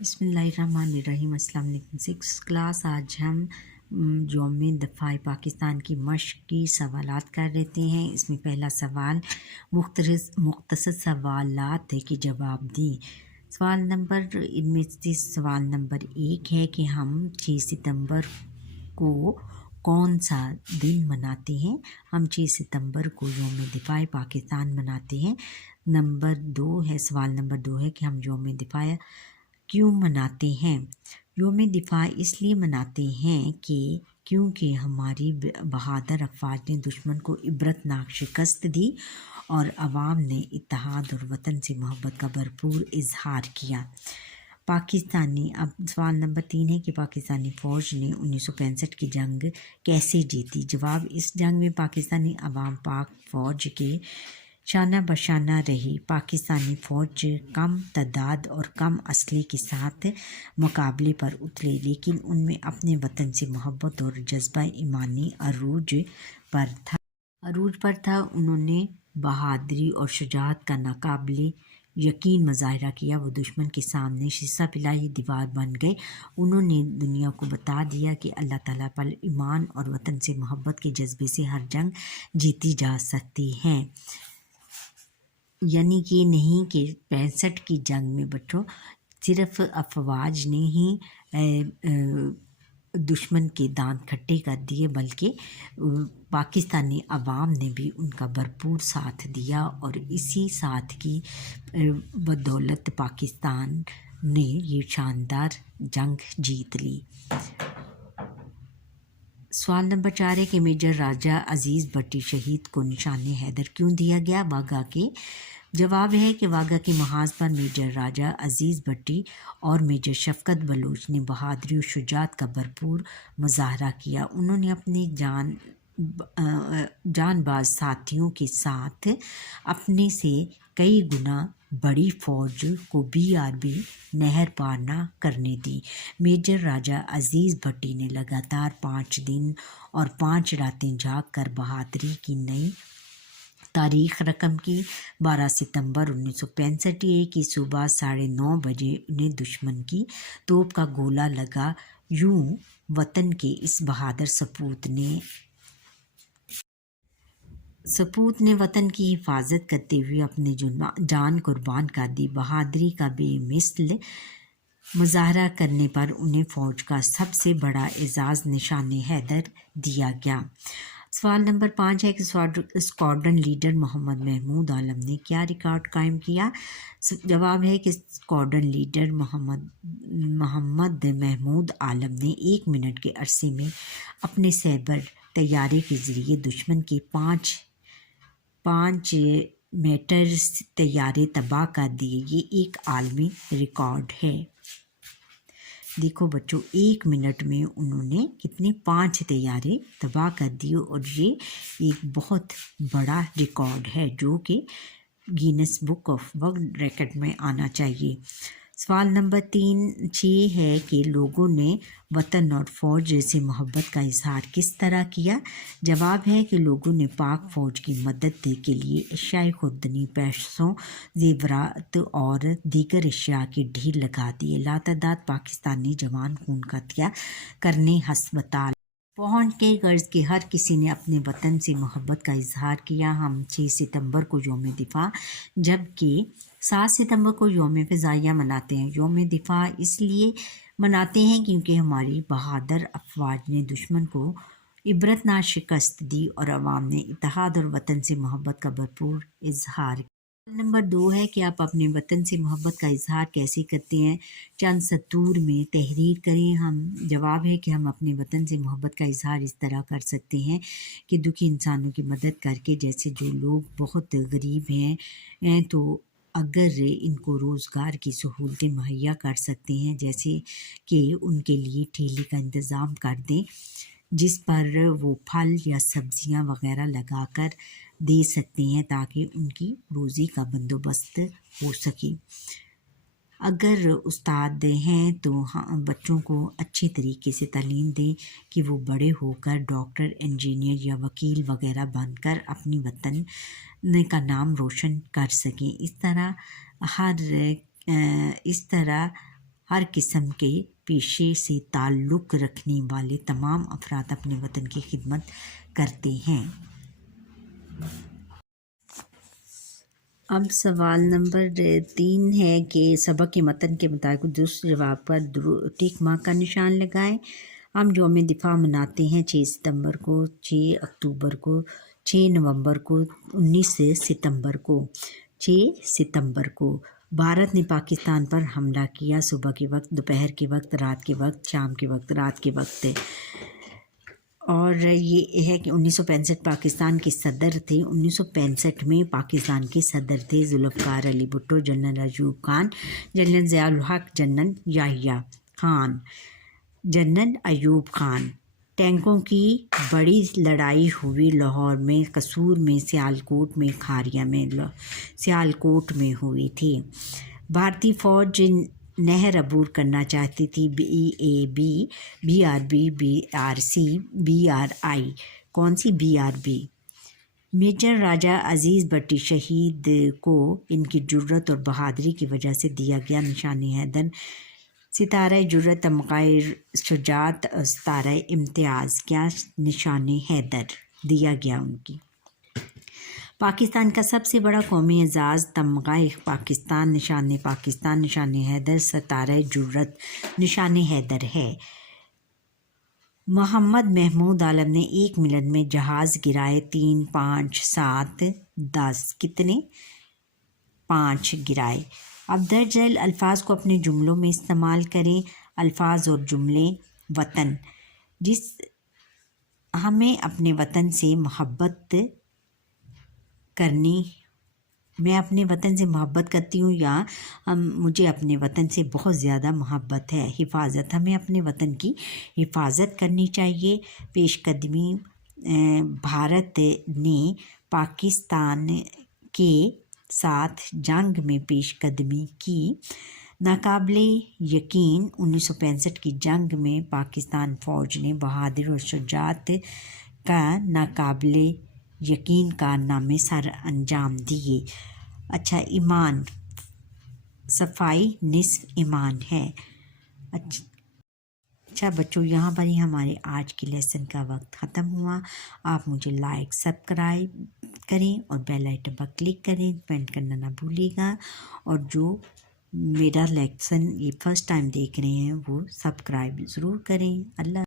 बिस्मिल्लाहिर्रहमानिर्रहीम। अस्सलाम वालेकुम। 6 क्लास। आज हम यौम दफ़ा पाकिस्तान की मश्क की सवालात कर लेते हैं। इसमें पहला सवाल मुख्तसर सवालात है कि जवाब दी। सवाल नंबर इनमें से सवाल नंबर 1 है कि हम 6 सितंबर को कौन सा दिन मनाते हैं। हम 6 सितंबर को यौम दिफ़ा पाकिस्तान मनाते हैं। सवाल नंबर 2 है कि हम यौम दिफ़ा क्यों मनाते हैं। यौम दिफ़ा इसलिए मनाते हैं कि क्योंकि हमारी बहादुर अफवाज ने दुश्मन को इबरतनाक शिकस्त दी और अवाम ने इत्तेहाद और वतन से मोहब्बत का भरपूर इजहार किया। अब सवाल नंबर 3 है कि पाकिस्तानी फ़ौज ने 1965 की जंग कैसे जीती। जवाब, इस जंग में पाकिस्तानी अवाम पाक फ़ौज के शाना बशाना रही। पाकिस्तानी फ़ौज कम तादाद और कम असले के साथ मुकाबले पर उतरे, लेकिन उनमें अपने वतन से मोहब्बत और जज्बा ईमानी अरूज पर था। उन्होंने बहादुरी और शुजाअत का नाकाबिले यकीन मुजाहरा किया। वो दुश्मन के सामने शीशा पिलाई दीवार बन गए। उन्होंने दुनिया को बता दिया कि अल्लाह ताला पर ईमान और वतन से मोहब्बत के जज्बे से हर जंग जीती जा सकती है। यानी कि नहीं कि 65 की जंग में बच्चों सिर्फ अफवाज ने ही दुश्मन के दांत खट्टे कर दिए, बल्कि पाकिस्तानी अवाम ने भी उनका भरपूर साथ दिया और इसी साथ की बदौलत पाकिस्तान ने ये शानदार जंग जीत ली। सवाल नंबर 4 है कि मेजर राजा अजीज़ भट्टी शहीद को निशाने हैदर क्यों दिया गया। वाघा के जवाब है कि वाघा के महाज पर मेजर राजा अजीज़ भट्टी और मेजर शफकत बलोच ने बहादुरी और शुजाअत का भरपूर मुजाहरा किया। उन्होंने अपने जानबाज साथियों के साथ अपने से कई गुना बड़ी फ़ौज को BRB नहर पार न करने दी। मेजर राजा अजीज़ भट्टी ने लगातार 5 दिन और 5 रातें जाग कर बहादुरी की नई तारीख रकम की। 12 सितंबर 1965 की सुबह 9:30 बजे उन्हें दुश्मन की तोप का गोला लगा। यूं वतन के इस बहादुर सपूत ने वतन की हिफाजत करते हुए अपनी जान कुर्बान कर दी। बहादुरी का बेमिसल मुजाहरा करने पर उन्हें फ़ौज का सबसे बड़ा एजाज़ निशाने हैदर दिया गया। सवाल नंबर 5 है कि स्क्वाड्रन लीडर मोहम्मद महमूद आलम ने क्या रिकॉर्ड कायम किया। जवाब है कि स्क्वाड्रन लीडर मोहम्मद महमूद आलम ने 1 मिनट के अरसे में अपने सैबर तैयारे के ज़रिए दुश्मन के 5 मीटर तैयारे तबाह कर दिए। ये एक आलमी रिकॉर्ड है। देखो बच्चों, 1 मिनट में उन्होंने कितने 5 तैयारे तबाह कर दिए और ये एक बहुत बड़ा रिकॉर्ड है जो कि Guinness book of world record में आना चाहिए। सवाल नंबर 6 है कि लोगों ने वतन और फ़ौज से मोहब्बत का इजहार किस तरह किया। जवाब है कि लोगों ने पाक फ़ौज की मदद के लिए अशियाए खुर्दनी, पैसों, ज़ेवरात और दीगर अशिया की ढेर लगा दिए। लातादाद पाकिस्तानी जवान खून का त्याग करने हस्पताल पहुँच के गर्ज के हर किसी ने अपने वतन से मोहब्बत का इजहार किया। हम 6 सितंबर को यौम दिफ़ा जबकि 7 सितंबर को यौम फ़िज़ाइया मनाते हैं। यौम दिफ़ा इसलिए मनाते हैं क्योंकि हमारी बहादुर अफवाज ने दुश्मन को इबरतनाक शिकस्त दी और अवाम ने इत्तेहाद और वतन से मोहब्बत का भरपूर इजहार। नंबर 2 है कि आप अपने वतन से मोहब्बत का इजहार कैसे करते हैं। चंद सतूर में तहरीर करें। जवाब है कि हम अपने वतन से मोहब्बत का इजहार इस तरह कर सकते हैं कि दुखी इंसानों की मदद करके, जैसे जो लोग बहुत गरीब हैं तो अगर इनको रोज़गार की सहूलतें मुहैया कर सकते हैं, जैसे कि उनके लिए ठेले का इंतज़ाम कर दें जिस पर वो फल या सब्जियां वग़ैरह लगाकर दे सकते हैं ताकि उनकी रोज़ी का बंदोबस्त हो सके। अगर उस्ताद हैं तो बच्चों को अच्छे तरीके से तालीम दें कि वो बड़े होकर डॉक्टर, इंजीनियर या वकील वग़ैरह बनकर अपनी वतन का नाम रोशन कर सकें। इस तरह ہر قسم کے پیشے سے تعلق رکھنے والے تمام افراد اپنے وطن کی خدمت کرتے ہیں۔ اب سوال نمبر 3 ہے کہ سبق کے متن کے مطابق درست جواب پر ٹک مارک کا نشان لگائیں۔ ہم یوم دفاع مناتے ہیں 6 ستمبر کو، 6 اکتوبر کو، 6 نومبر کو، 19 ستمبر کو۔ 6 ستمبر کو بھارت نے پاکستان پر حملہ کیا، صبح کے وقت، دوپہر کے وقت، رات کے وقت، شام کے وقت، رات کے وقت۔ اور یہ ہے کہ 1965 پاکستان کے صدر تھے۔ 1965 میں پاکستان کے صدر تھے ذوالفقار علی بھٹو، جنرل ایوب خان، جنرل ضیاء الحق، جنرل یحییٰ خان، جنرل ایوب خان۔ ٹینکوں کی بڑی لڑائی ہوئی لاہور میں، قصور میں، سیالکوٹ میں، کھاریا میں، سیالکوٹ میں ہوئی تھی۔ بھارتی فوج نہر عبور کرنا چاہتی تھی، BEAB، BRB، BRC، BRI۔ کون سی BRB؟ میجر راجہ عزیز بٹی شہید کو ان کی جرت اور بہادری کی وجہ سے دیا گیا نشان حیدر، ستارہ جرت، تمغہ شجاعت اور ستارہ امتیاز، کیا نشان حیدر دیا گیا ان کی۔ پاکستان کا سب سے بڑا قومی اعزاز تمغہ پاکستان، نشان پاکستان، نشان حیدر، ستارہ جرت، نشان حیدر ہے۔ محمد محمود عالم نے 1 منٹ میں جہاز گرائے 3، 5، 7، 10، کتنے؟ 5 گرائے۔ اب درج ذیل الفاظ کو اپنے جملوں میں استعمال کریں۔ الفاظ اور جملے۔ وطن، ہمیں اپنے وطن سے محبت کرنی، میں اپنے وطن سے محبت کرتی ہوں یا مجھے اپنے وطن سے بہت زیادہ محبت ہے۔ حفاظت، ہمیں اپنے وطن کی حفاظت کرنی چاہیے۔ پیش قدمی، بھارت نے پاکستان کے ساتھ جنگ میں پیش قدمی کی۔ ناقابل یقین، 1965 کی جنگ میں پاکستان فوج نے بہادری اور شجاعت کا ناقابل یقین کارنامے سر انجام دیے۔ اچھا، ایمان، صفائی نصف ایمان ہے۔ اچھا بچوں، یہاں پر ہی ہمارے آج کے لیسن کا وقت ختم ہوا۔ آپ مجھے لائک، سبسکرائب کریں اور بیل آئیکن پر کلک کریں، کمنٹ کرنا نہ بھولیے گا، اور جو میرا لیسن یہ فرسٹ ٹائم دیکھ رہے ہیں وہ سبسکرائب ضرور کریں۔ اللہ